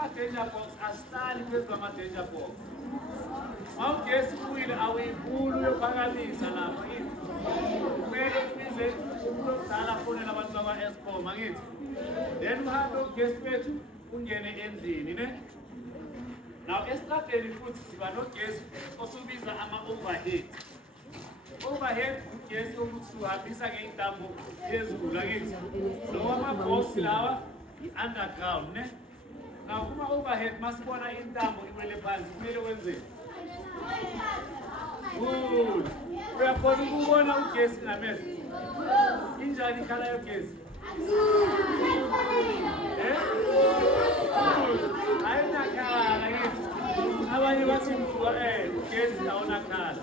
ama-danger box asihlali phezu kwama-danger box. Awugesi uyile awuyikhulu uyophakamisa lapha ngithi. Kumele ubize umuntu omdala afonele abantu bakwa-Eskom angithi. Then uhambe ugesi wethu ungene endlini ne. Now estradeni futhi siba nogesi osubiza ama-overhead. Overhead ugesi ukuthi uhambisa ngey'ntambo phezulu angithi. Lowa ama-box lawa i-underground ne. Now kuma-overhead masibona intambo iwele phansi kumele wenzeni. Good. Uyakhona ukubona ugesi ngamehlo. Injani ikhala yogesi? Ayinakhala ngithi. Abanye bathi ugesi awunakhala.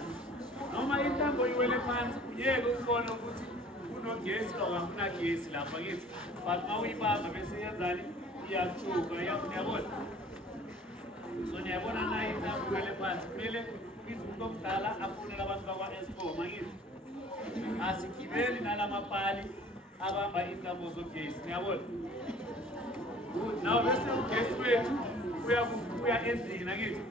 Noma intambo iwele phansi uyeke ukubona ukuthi kunogesi okunagesi lapha ngithi. But mawuyibamba bese yenzani iyachuka uyabona. So niyabona na intambo iwele phansi kumele umuntu omdala afonele abantu bakwa-Eskom angithi. Asigibeli nalamapali abamba intambo zogesi niyabona. Now bese ugesi wethu uya endlini angithi.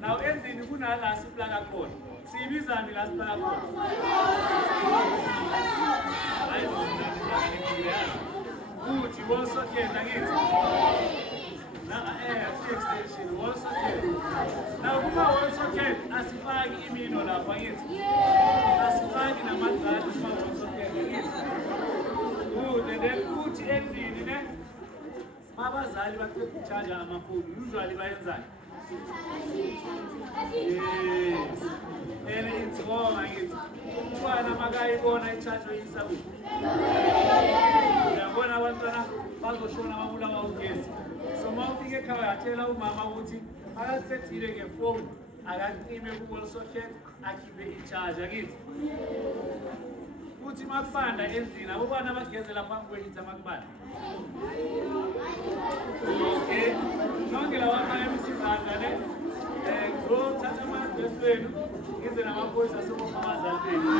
Now endlini kunala siplaka khona. Siyibizani la siplaka khona? Futhi wall socket angithi. Extension wall socket. Now kuma wall socket asifaki imino lapha ngithi. Asifaki namadradi kuma wall socket ngithi. Good, and then futhi endlini ne. Abazali baqeda ukucharge amafoni usually bayenzani? Yes. And it's wrong angithi. Umntwana makayibona i-charge oyisabuni. Uyabona abantwana bazoshona babulawa ugesi. So mawufika ekhaya atshela umama ukuthi akasethile ngefoni akacime ku-wall socket akhiphe i-charge angithi. Futhi makubanda endlini abobani abagezela phambi kwehithi amakubanda. Okay. Nonke lawa amanyamisa izandla ne. Ngizothatha amagesi wenu ngize namaphoyisa sobopha abazali benu.